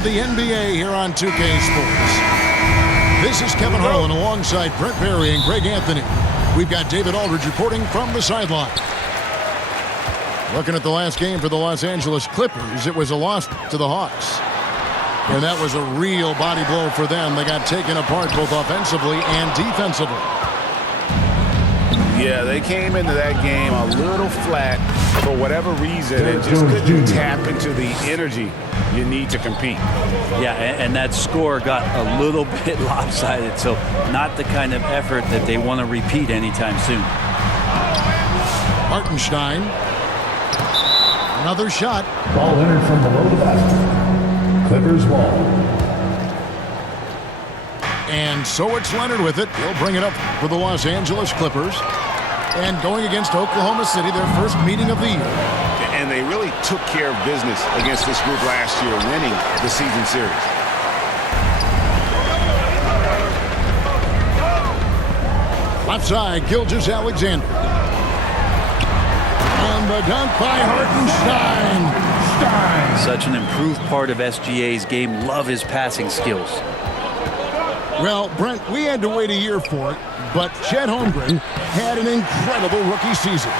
The NBA here on 2K Sports. This is Kevin Harlan alongside Brent Barry and Greg Anthony. We've got David Aldridge reporting from the sideline. Looking at the last game for the Los Angeles Clippers, it was a loss to the Hawks. And that was a real body blow for them. They got taken apart both offensively and defensively. Yeah, they came into that game a little flat for whatever reason and just couldn't tap into the energy you need to compete. Yeah, and that score got a little bit lopsided, so not the kind of effort that they want to repeat anytime soon. Hartenstein. Another shot. Ball entered from below the basket. Clippers ball. And so it's Leonard with it. He'll bring it up for the Los Angeles Clippers. And going against Oklahoma City, their first meeting of the year. And they really took care of business against this group last year, winning the season series. Left side, Gilgeous-Alexander. And the dunk by Hartenstein. Such an improved part of SGA's game. Love his passing skills. Well, Brent, we had to wait a year for it, but Chet Holmgren had an incredible rookie season.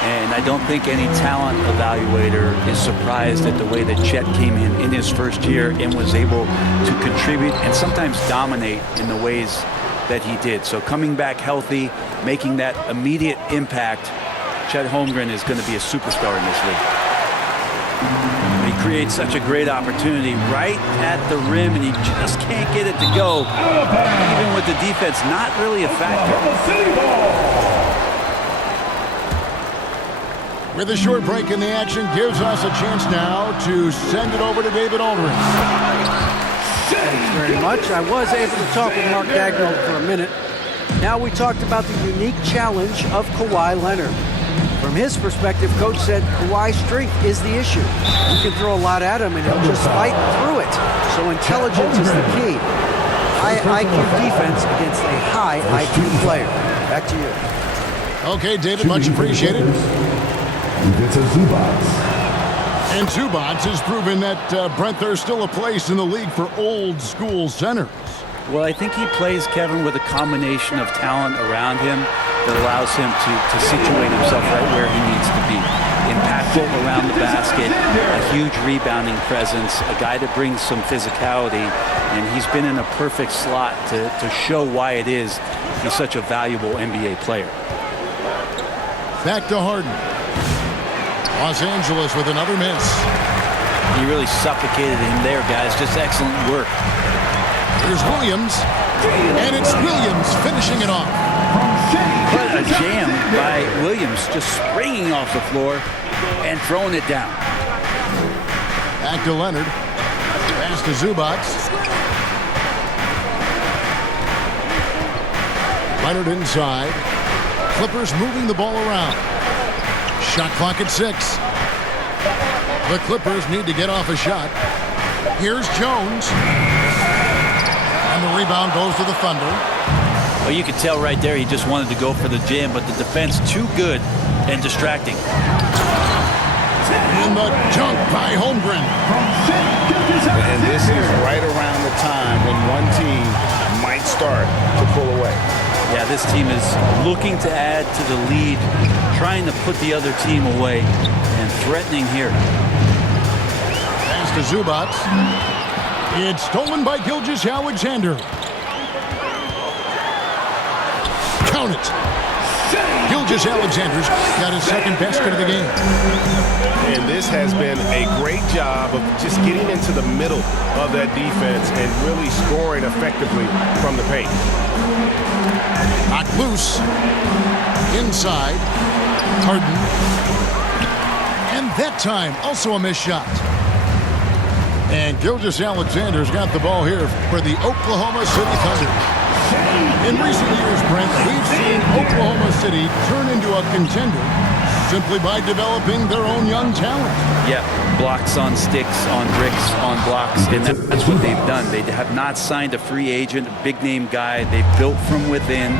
And I don't think any talent evaluator is surprised at the way that Chet came in his first year and was able to contribute and sometimes dominate in the ways that he did. So coming back healthy, making that immediate impact, Chet Holmgren is going to be a superstar in this league. He creates such a great opportunity right at the rim, and he just can't get it to go. Even with the defense not really a factor. With a short break in the action, gives us a chance now to send it over to David Aldridge. Thanks very much. I was able to talk with Mark Daigneault for a minute. Now we talked about the unique challenge of Kawhi Leonard. From his perspective, Coach said Kawhi's strength is the issue. You can throw a lot at him and he'll just fight through it. So intelligence is the key. High IQ defense against a high IQ player. Back to you. Okay, David, much appreciated. And Zubac has proven that, Brent, there's still a place in the league for old school centers. Well, I think he plays, Kevin, with a combination of talent around him that allows him to situate himself right where he needs to be. Impactful around the basket, a huge rebounding presence, a guy that brings some physicality, and he's been in a perfect slot to show why it is he's such a valuable NBA player. Back to Harden. Los Angeles with another miss. He really suffocated him there, guys. Just excellent work. Here's Williams, and it's Williams finishing it off. What a jam by Williams, just springing off the floor and throwing it down. Back to Leonard. Pass to Zubac. Leonard inside. Clippers moving the ball around. Shot clock at 6. The Clippers need to get off a shot. Here's Jones. And the rebound goes to the Thunder. Well, you could tell right there he just wanted to go for the jam, but the defense too good and distracting. And the dunk by Holmgren. And this is right around the time when one team might start to pull away. Yeah, this team is looking to add to the lead, trying to put the other team away, and threatening here. Pass to Zubac. It's stolen by Gilgeous-Alexander. Count it. Gilgeous-Alexander's got his second basket of the game. And this has been a great job of just getting into the middle of that defense and really scoring effectively from the paint. Knocked loose. Inside. Harden. And that time, also a missed shot. And Gilgeous-Alexander's got the ball here for the Oklahoma City Thunder. In recent years, Brent, we've seen Oklahoma City turn into a contender simply by developing their own young talent. Yeah, blocks on sticks, on bricks, on blocks, and that's what they've done. They have not signed a free agent, a big-name guy. They've built from within.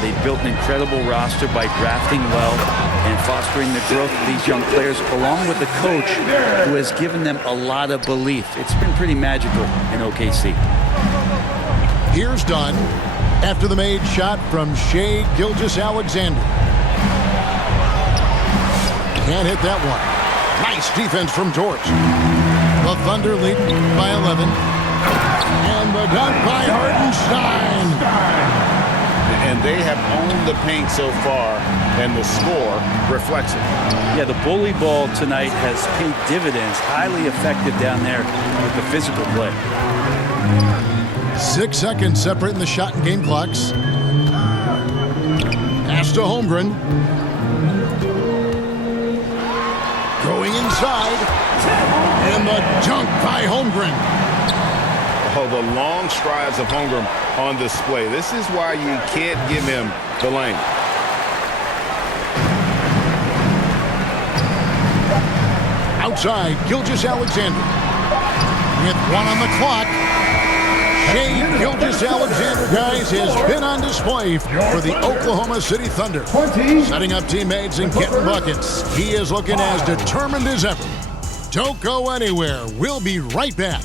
They've built an incredible roster by drafting well and fostering the growth of these young players, along with the coach who has given them a lot of belief. It's been pretty magical in OKC. Here's Dunn after the made shot from Shai Gilgeous-Alexander. Can't hit that one. Nice defense from George. The Thunder lead by 11. And the dunk by Hartenstein. And they have owned the paint so far, and the score reflects it. Yeah, the bully ball tonight has paid dividends. Highly effective down there with the physical play. 6 seconds separating the shot and game clocks. Pass to Holmgren. Going inside. And the dunk by Holmgren. Oh, the long strides of Holmgren on display. This is why you can't give him the lane. Outside, Gilgeous-Alexander. With 1 on the clock. Shai Gilgeous-Alexander, guys, has been on display for the Oklahoma City Thunder. Setting up teammates and getting buckets. He is looking as determined as ever. Don't go anywhere. We'll be right back.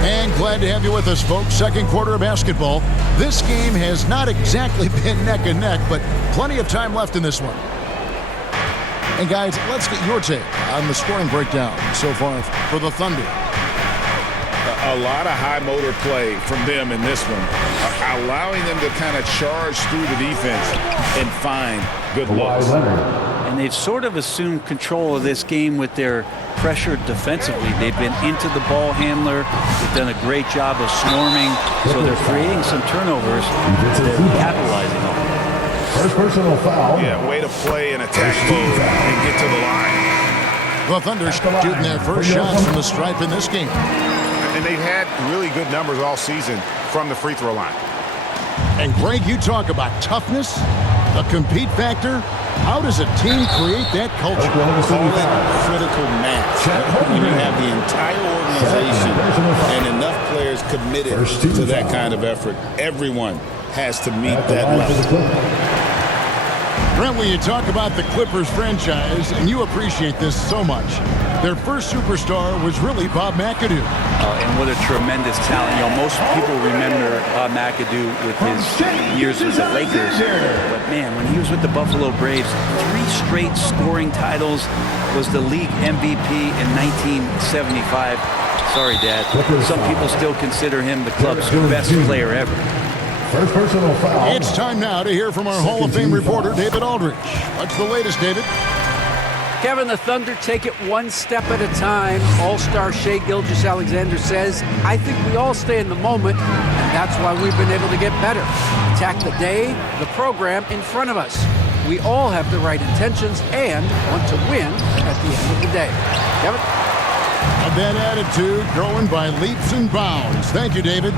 And glad to have you with us, folks. Second quarter of basketball. This game has not exactly been neck and neck, but plenty of time left in this one. And guys, let's get your take on the scoring breakdown so far for the Thunder. A lot of high motor play from them in this one, allowing them to kind of charge through the defense and find good looks. And they've sort of assumed control of this game with their pressure defensively. They've been into the ball handler. They've done a great job of swarming, so they're creating some turnovers that they're capitalizing on. First personal foul. Yeah, way to play and attack mode and get to the line. The Thunder shooting their first shots from the stripe in this game. And they've had really good numbers all season from the free throw line. And Greg, you talk about toughness, the compete factor. How does a team create that culture? Call it critical mass. When you have the entire organization and enough players committed to that kind of effort, everyone has to meet that level. Brent, when you talk about the Clippers franchise, and you appreciate this so much, their first superstar was really Bob McAdoo. And what a tremendous talent. You know, most people remember Bob McAdoo with his years with the Lakers. But man, when he was with the Buffalo Braves, 3 straight scoring titles, was the league MVP in 1975. Sorry, Dad. Some people still consider him the club's best player ever. First personal foul. It's time now to hear from our Hall of Fame reporter, David Aldridge. What's the latest, David? Kevin, the Thunder take it one step at a time. All-star Shai Gilgeous-Alexander says, I think we all stay in the moment, and that's why we've been able to get better. Attack the day, the program in front of us. We all have the right intentions and want to win at the end of the day. Kevin? And that attitude growing by leaps and bounds. Thank you, David.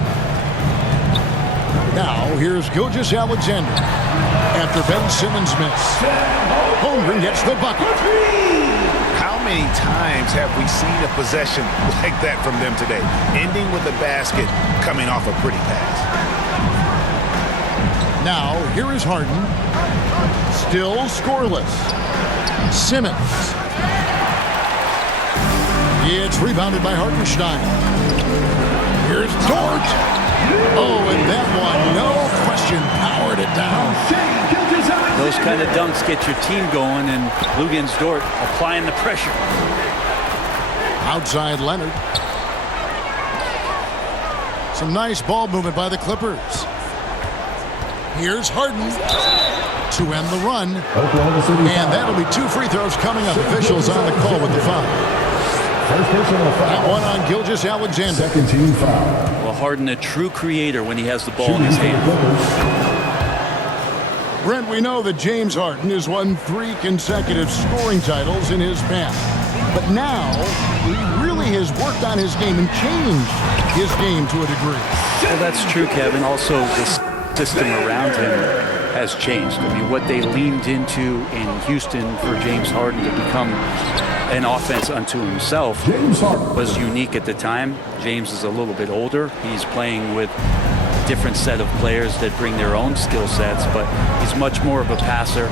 Now, here's Gilgeous-Alexander. After Ben Simmons missed, Holmgren gets the bucket. How many times have we seen a possession like that from them today? Ending with a basket, coming off a pretty pass. Now, here is Harden. Still scoreless. Simmons. It's rebounded by Hartenstein. Here's Dort. Oh, and that one, no question, powered it down. Those kind of dunks get your team going, and Luguentz Dort applying the pressure. Outside Leonard. Some nice ball movement by the Clippers. Here's Harden to end the run. And that'll be 2 free throws coming up. Officials on the call with the foul. First personal foul. That one on Gilgeous-Alexander. Second team foul. Well, Harden, a true creator when he has the ball in his hand. Brent, we know that James Harden has won 3 consecutive scoring titles in his past. But now, he really has worked on his game and changed his game to a degree. Well, that's true, Kevin. Also, the system around him has changed. I mean, what they leaned into in Houston for James Harden to become an offense unto himself was unique at the time. James is a little bit older. He's playing with a different set of players that bring their own skill sets, but he's much more of a passer.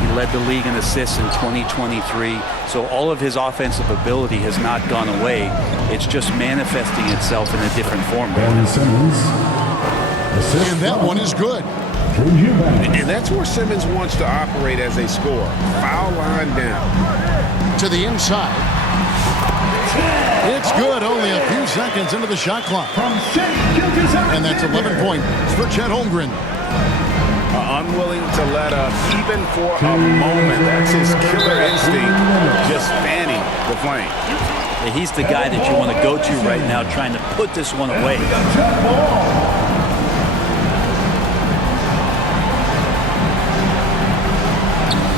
He led the league in assists in 2023. So all of his offensive ability has not gone away. It's just manifesting itself in a different form. Ben Simmons. And that one is good. Drew Eubanks. And that's where Simmons wants to operate as a scorer. Foul line down. To the inside. It's good. Only a few seconds into the shot clock. And that's 11 points for Chet Holmgren. Unwilling to let up even for a moment. That's his killer instinct, just fanning the flame. He's the guy that you want to go to right now, trying to put this one away.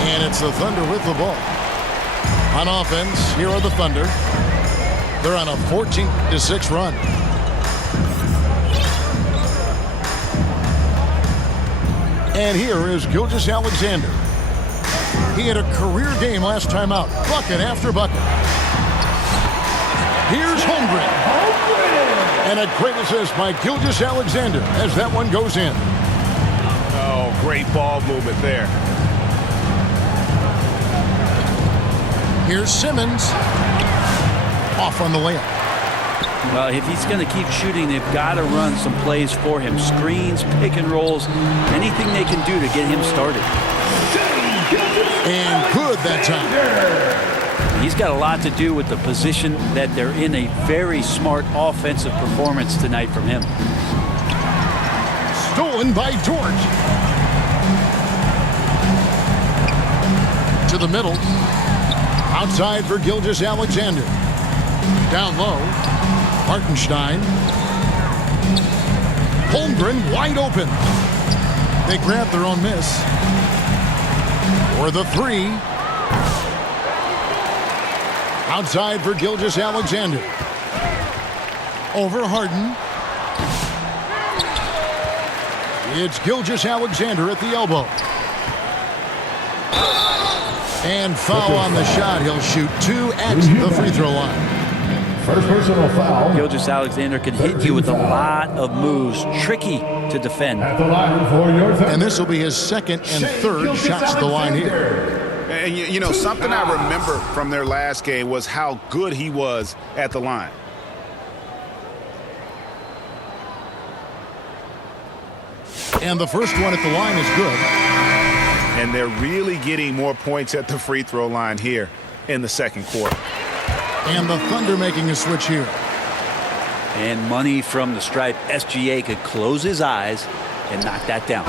And it's the Thunder with the ball. On offense, here are the Thunder. They're on a 14-6 run. And here is Gilgeous-Alexander. He had a career game last time out, bucket after bucket. Here's Holmgren. And a great assist by Gilgeous-Alexander as that one goes in. Oh, great ball movement there. Here's Simmons. Off on the layup. Well, if he's going to keep shooting, they've got to run some plays for him. Screens, pick and rolls, anything they can do to get him started. And good that time. He's got a lot to do with the position that they're in. A very smart offensive performance tonight from him. Stolen by George. To the middle. Outside for Gilgeous-Alexander. Down low. Hartenstein. Holmgren wide open. They grab their own miss. For the three. Outside for Gilgeous-Alexander. Over Harden. It's Gilgeous-Alexander at the elbow. And foul on the shot. He'll shoot two at the free throw line. First personal foul. Gilgeous-Alexander can hit you with a lot of moves. Tricky to defend. At the line for your Thunder. And this will be his second and third shots at the line here. And you know, something I remember from their last game was how good he was at the line. And the first one at the line is good. And they're really getting more points at the free throw line here in the second quarter. And the Thunder making a switch here. And money from the stripe. SGA could close his eyes and knock that down.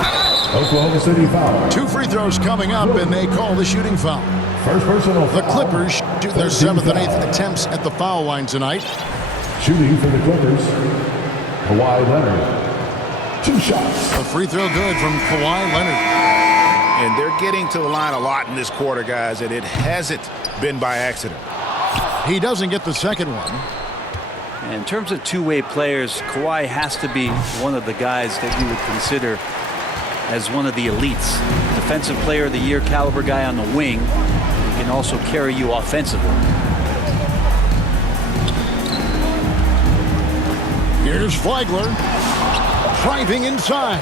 Oklahoma City foul. Two free throws coming up, and they call the shooting foul. First personal foul. The Clippers shoot their 7th and 8th attempts at the foul line tonight. Shooting for the Clippers, Kawhi Leonard. 2 shots. A free throw good from Kawhi Leonard. And they're getting to the line a lot in this quarter, guys, and it hasn't been by accident. He doesn't get the second one. In terms of two-way players, Kawhi has to be one of the guys that you would consider as one of the elites. Defensive player of the year caliber guy on the wing. He can also carry you offensively. Here's Flagler. Driving inside.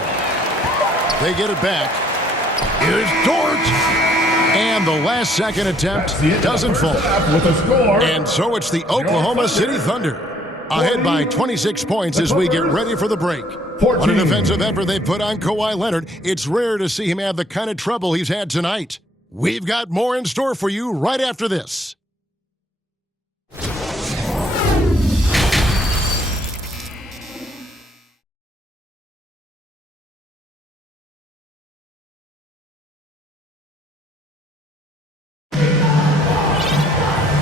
They get it back. Here's Dort. And the last second attempt doesn't fall. With a score. And so it's the Oklahoma City Thunder ahead by 26 points as we get ready for the break. What a defensive effort they put on Kawhi Leonard. It's rare to see him have the kind of trouble he's had tonight. We've got more in store for you right after this.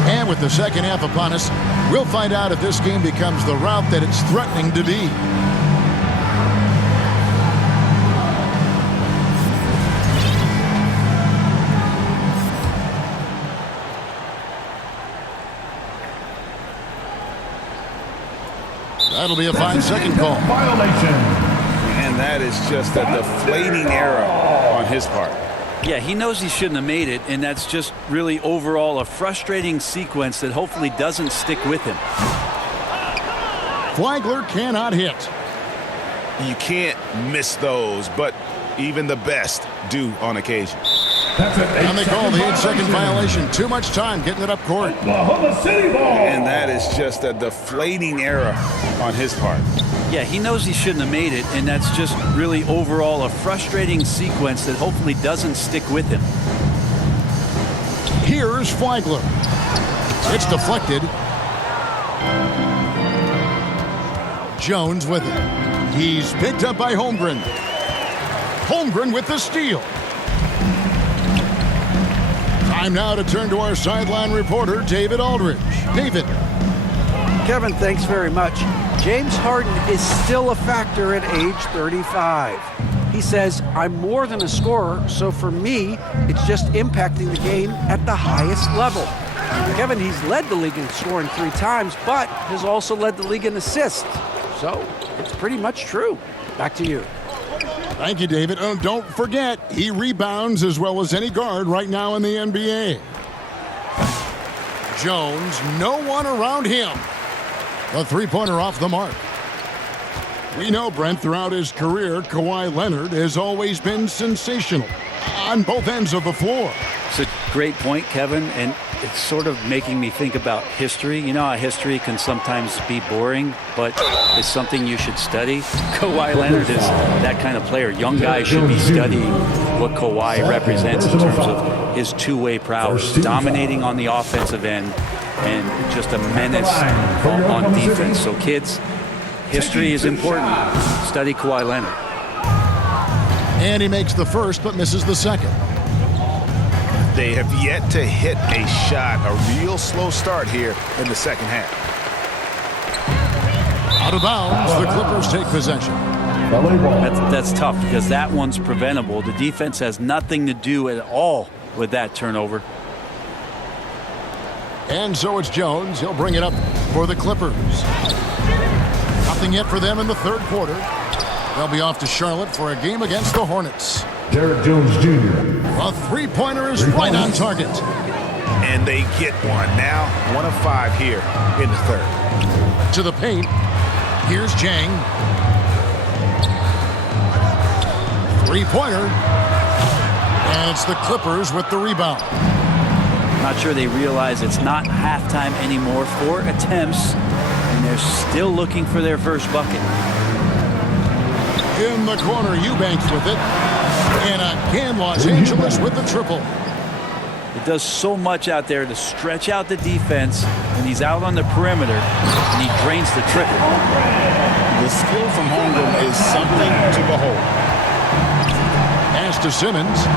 And with the second half upon us, we'll find out if this game becomes the route that it's threatening to be. That'll be a 5-second call. Violation. And that is just a deflating arrow on his part. Yeah, he knows he shouldn't have made it, and that's just really overall a frustrating sequence that hopefully doesn't stick with him. Flagler cannot hit. You can't miss those, but even the best do on occasion. And they call the 8-second violation. Too much time getting it up court. Oklahoma City ball. And that is just a deflating error on his part. Yeah, he knows he shouldn't have made it, and that's just really overall a frustrating sequence that hopefully doesn't stick with him. Here's Flagler. It's deflected. Jones with it. He's picked up by Holmgren. Holmgren with the steal. Time now to turn to our sideline reporter, David Aldridge. David. Kevin, thanks very much. James Harden is still a factor at age 35. He says, I'm more than a scorer, so for me, it's just impacting the game at the highest level. Kevin, he's led the league in scoring 3 times, but has also led the league in assists. So it's pretty much true. Back to you. Thank you, David. Oh, don't forget, he rebounds as well as any guard right now in the NBA. Jones, no one around him. The three-pointer off the mark. We know, Brent, throughout his career, Kawhi Leonard has always been sensational on both ends of the floor. It's a great point, Kevin, and it's sort of making me think about history. You know how history can sometimes be boring, but it's something you should study. Kawhi Leonard is that kind of player. Young guys should be studying what Kawhi represents in terms of his two-way prowess, dominating on the offensive end, and just a menace on defense. So kids, history is important. Study Kawhi Leonard. And he makes the first but misses the second. They have yet to hit a shot, a real slow start here in the second half. Out of bounds, the Clippers take possession. That's tough because that one's preventable. The defense has nothing to do at all with that turnover. And so it's Jones. He'll bring it up for the Clippers. Nothing yet for them in the third quarter. They'll be off to Charlotte for a game against the Hornets. Derek Jones Jr. A three-pointer is right on target. And they get one. Now 1 of 5 here in the third. To the paint. Here's Jang. Three-pointer. And it's the Clippers with the rebound. Not sure they realize it's not halftime anymore. 4 attempts, and they're still looking for their first bucket. In the corner, Eubanks with it. And again, Los Angeles with the triple. It does so much out there to stretch out the defense, and he's out on the perimeter, and he drains the triple. The skill from Holmgren is something to behold. Pass to Simmons.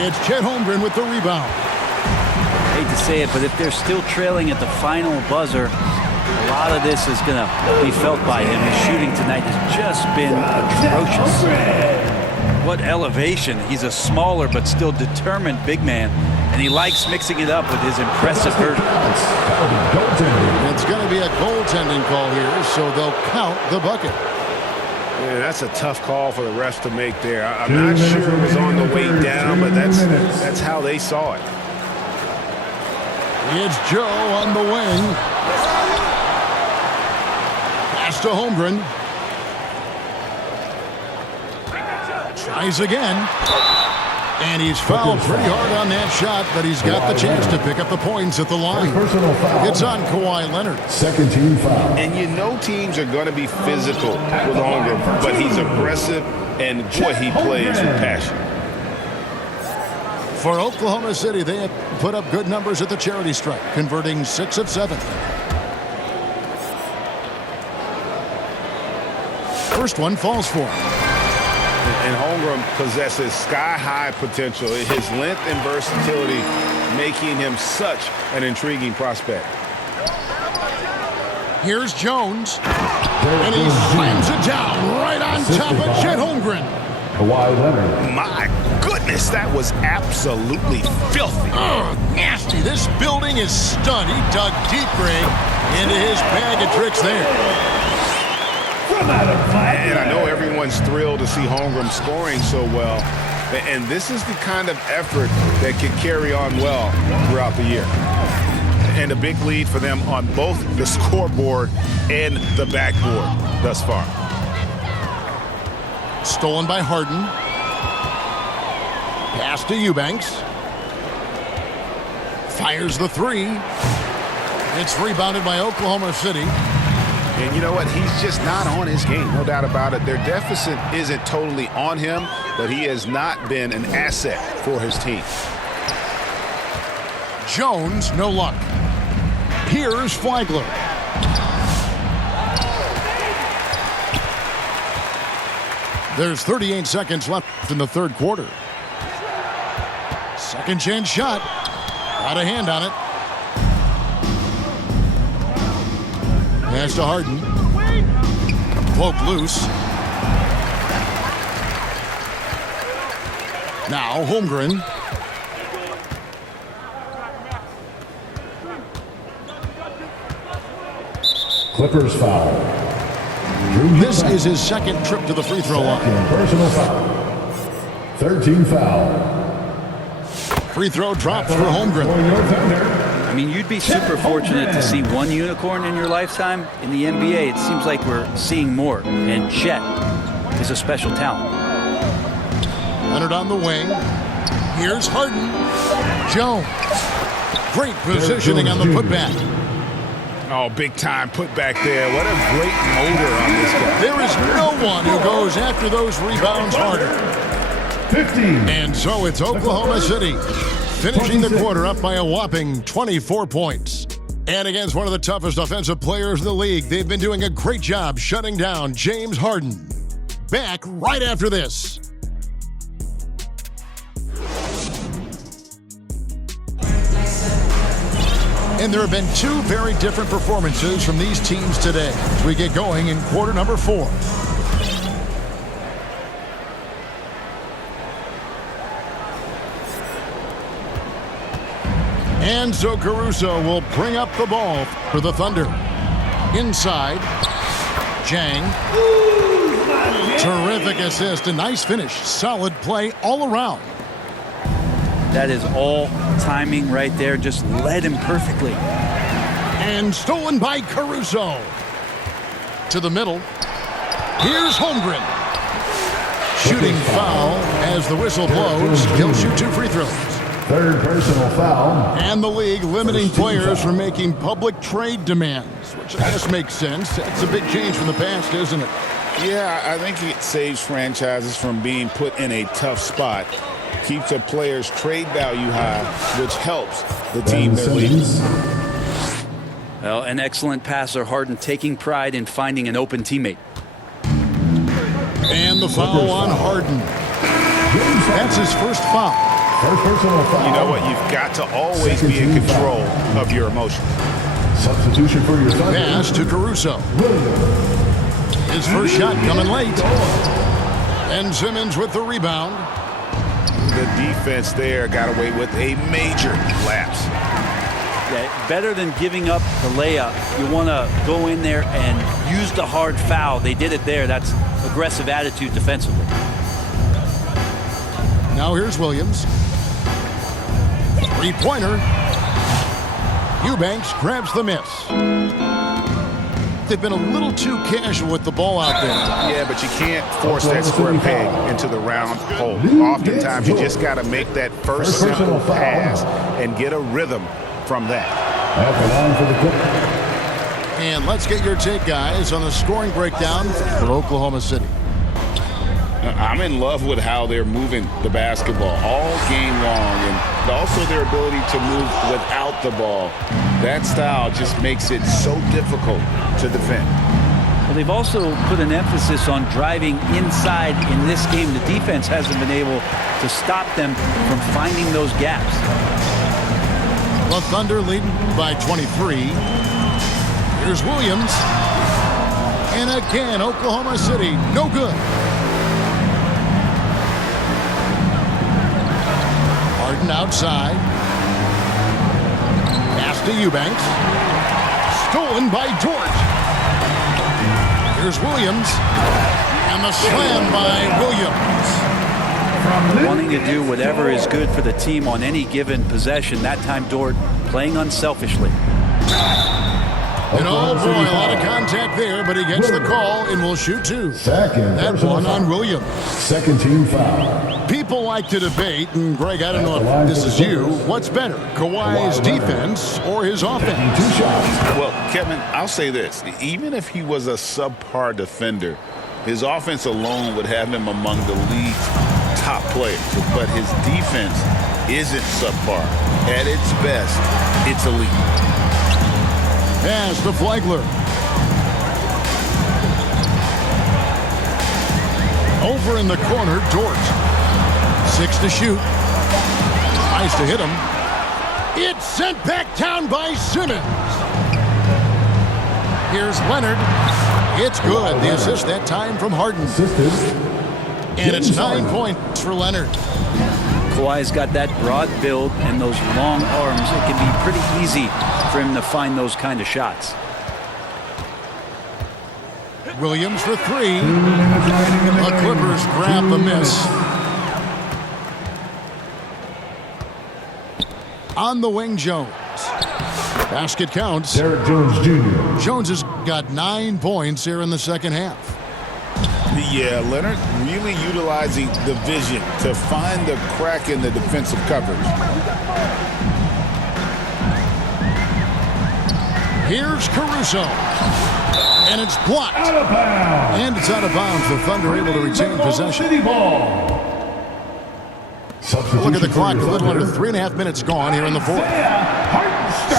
It's Chet Holmgren with the rebound. I hate to say it, but if they're still trailing at the final buzzer, a lot of this is going to be felt by him. His shooting tonight has just been atrocious. What elevation. He's a smaller but still determined big man, and he likes mixing it up with his impressive vertical. It's going to be a goaltending call here, so they'll count the bucket. Yeah, that's a tough call for the refs to make there. I'm not sure it was on the way down, but that's how they saw it. It's Joe on the wing. Pass to Holmgren. Tries again. And he's fouled pretty hard on that shot, but he's got the chance to pick up the points at the line. It's on Kawhi Leonard. Second team foul. And you know teams are going to be physical with Holmgren, but he's aggressive, and boy, he plays with passion. For Oklahoma City, they have put up good numbers at the charity stripe, converting 6 of 7. First one falls for him. And Holmgren possesses sky-high potential. His length and versatility making him such an intriguing prospect. Here's Jones. And he slams it down right on top of Chet Holmgren. Kawhi Leonard. My goodness, that was absolutely filthy. Oh, nasty. This building is stunned. He dug deep, Greg, into his bag of tricks there. And I know everyone everyone's thrilled to see Holmgren scoring so well. And this is the kind of effort that can carry on well throughout the year. And a big lead for them on both the scoreboard and the backboard thus far. Stolen by Harden. Pass to Eubanks. Fires the three. It's rebounded by Oklahoma City. And you know what? He's just not on his game, no doubt about it. Their deficit isn't totally on him, but he has not been an asset for his team. Jones, no luck. Here's Flagler. There's 38 seconds left in the third quarter. Second chance shot. Got a hand on it. Pass to Harden. Cloak loose. Now Holmgren. Clippers foul. This is his second trip to the free throw line. Personal foul. 13 foul. Free throw drops for Holmgren. I mean, you'd be super fortunate to see one unicorn in your lifetime. In the NBA, it seems like we're seeing more. And Chet is a special talent. Leonard on the wing. Here's Harden. Jones. Great positioning on the putback. Oh, big time put back there. What a great motor on this guy. There is no one who goes after those rebounds harder. 15. And so it's Oklahoma City finishing the quarter up by a whopping 24 points. And against one of the toughest offensive players in the league, they've been doing a great job shutting down James Harden. Back right after this. And there have been two very different performances from these teams today as we get going in quarter number 4. And so Caruso will bring up the ball for the Thunder. Inside, Jang. Terrific assist, a nice finish, solid play all around. That is all timing right there. Just led him perfectly. And stolen by Caruso. To the middle. Here's Holmgren. Shooting foul as the whistle blows. He'll shoot 2 free throws. Third personal foul. And the league limiting players from making public trade demands, which I guess makes sense. That's a big change from the past, isn't it? Yeah, I think it saves franchises from being put in a tough spot. Keeps a player's trade value high, which helps the team they're leading. Well, an excellent passer, Harden taking pride in finding an open teammate. And the foul on Harden. That's his first foul. First personal foul. You know what? You've got to always be in control of your emotions. Substitution for your Thunder. Pass to Caruso. His first shot coming late. And Simmons with the rebound. The defense there got away with a major lapse. Yeah, better than giving up the layup, you want to go in there and use the hard foul. They did it there. That's aggressive attitude defensively. Now here's Williams. Three-pointer. Eubanks grabs the miss. They've been a little too casual with the ball out there. Yeah, but you can't force that square peg into the round hole. Oftentimes, you just got to make that first simple pass and get a rhythm from that. At the line for the Clippers. And let's get your take, guys, on the scoring breakdown for Oklahoma City. I'm in love with how they're moving the basketball all game long, and also their ability to move without the ball. That style just makes it so difficult to defend. Well, they've also put an emphasis on driving inside in this game. The defense hasn't been able to stop them from finding those gaps. The Thunder leading by 23. Here's Williams. And again, Oklahoma City, no good. Harden outside. Pass to Eubanks. Stolen by George. Here's Williams. And the slam by Williams. Wanting to do whatever is good for the team on any given possession. That time, Dort playing unselfishly. And oh boy, a lot of contact there, but he gets the call and will shoot two. Second. That one on Williams. Second team foul. People like to debate, and Greg, I don't know if this is you. What's better, Kawhi's defense or his offense? 2 shots. Well, Kevin, I'll say this. Even if he was a subpar defender, his offense alone would have him among the league's top players. But his defense isn't subpar. At its best, it's elite. Pass to Flagler. Over in the corner, Dort. 6 to shoot. Nice to hit him. It's sent back down by Simmons. Here's Leonard. It's good. The assist that time from Harden. And it's 9 points for Leonard. Kawhi's got that broad build and those long arms. It can be pretty easy for him to find those kind of shots. Williams for 3. The Clippers grab the miss. On the wing, Jones. Basket counts. Derek Jones Jr. Jones has got 9 points here in the second half. Yeah, Leonard really utilizing the vision to find the crack in the defensive coverage. Here's Caruso. And it's blocked. Out of bounds. And it's out of bounds. The Thunder able to retain possession. City ball. Look at the clock. A little under 3.5 minutes gone here in the fourth.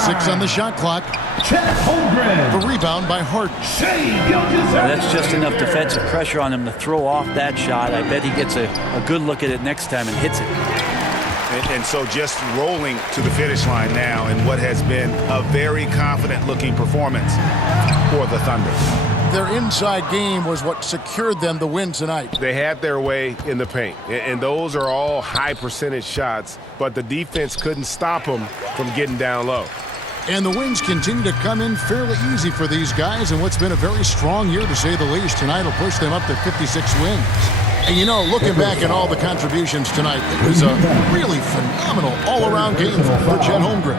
6 on the shot clock. Chet Holmgren. The rebound by Harden. That's just enough defensive pressure on him to throw off that shot. I bet he gets a good look at it next time and hits it. And so just rolling to the finish line now in what has been a very confident-looking performance for the Thunder. Their inside game was what secured them the win tonight. They had their way in the paint, and those are all high-percentage shots, but the defense couldn't stop them from getting down low. And the wins continue to come in fairly easy for these guys in what's been a very strong year, to say the least. Tonight will push them up to 56 wins. And, you know, looking back at all the contributions tonight, it was a really phenomenal all-around game for Chet Holmgren.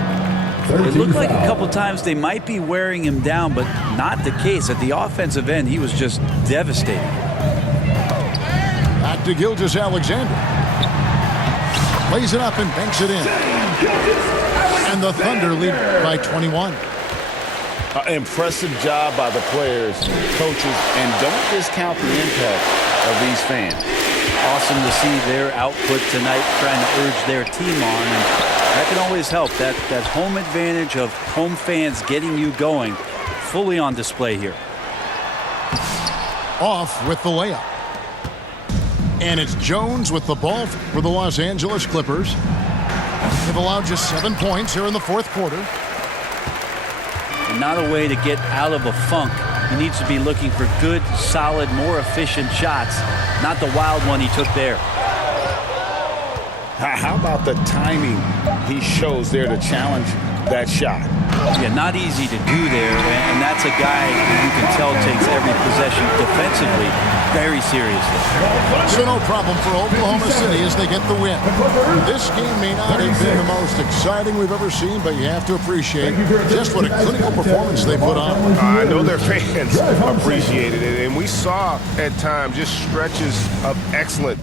It looked like a couple times they might be wearing him down, but not the case. At the offensive end, he was just devastating. Back to Gilgeous-Alexander. Plays it up and banks it in. And the Thunder lead by 21. Impressive job by the players, coaches, and don't discount the impact of these fans. Awesome to see their output tonight, trying to urge their team on, and that can always help. That home advantage of home fans getting you going, fully on display here. Off with the layup. And it's Jones with the ball for the Los Angeles Clippers. They've allowed just 7 points here in the fourth quarter. And not a way to get out of a funk. He needs to be looking for good, solid, more efficient shots, not the wild one he took there. How about the timing he shows there to challenge that shot? Yeah, not easy to do there, and that's a guy who you can tell takes every possession defensively very seriously. So no problem for Oklahoma City as they get the win. This game may not have been the most exciting we've ever seen, but you have to appreciate just what a clinical performance they put on. I know their fans appreciated it, and we saw at times just stretches of excellent